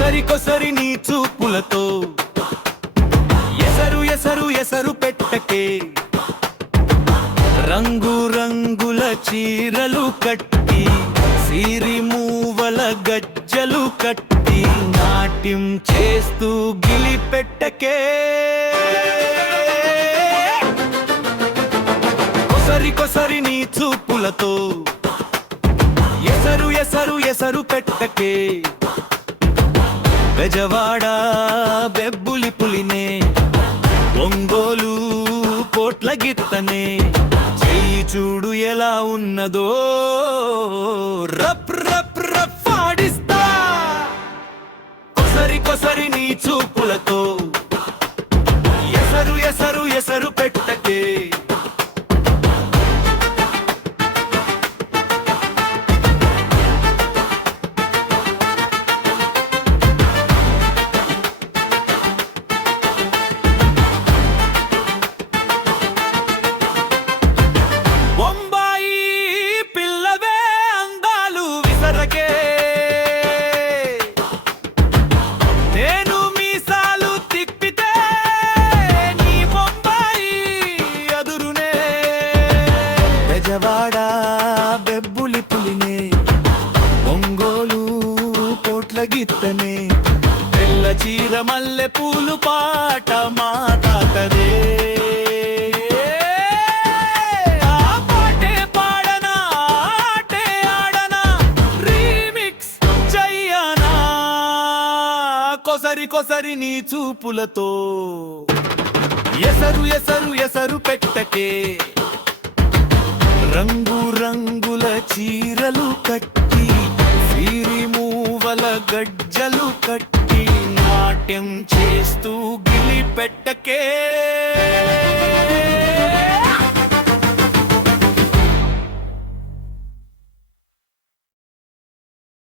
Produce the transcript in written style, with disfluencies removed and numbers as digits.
కొసరి నీ చూపులతో ఎసరు ఎసరు ఎసరు పెట్టకే రంగు రంగుల చీరలు కట్టి సిరి మూవల గజ్జలు కట్టి నాట్యం చేస్తూ గిలి పెట్టకే కొసరి నీ చూపులతో ఎసరు ఎసరు ఎసరు పెట్టకే బెజవాడ బెబ్బులి పులినే ఒంగోలు కోట్ల గిత్తనే చెయ్యి చూడు ఎలా ఉన్నదో రప్ రప్ రప్ ఆడిస్తా కొసరి నీ చూపులతో ఎసరు ఎసరు ఎసరు పెట్టకే బెజవాడ బెబ్బులి పులినే ఒంగోలు కోట్ల గిత్తనే తెల్ల చీర మల్లె పూలు పాట మాతాతదే ఆ పాటే పాడనా ఆటే ఆడనా రీమిక్స్ చెయ్యనా కొసరి నీ చూపులతో ఎసరు ఎసరు ఎసరు పెట్టకే రంగు రంగుల చీరలు కట్టి సిరి మూవల గజ్జలు కట్టి నాట్యం చేస్తూ గిలి పెట్టకే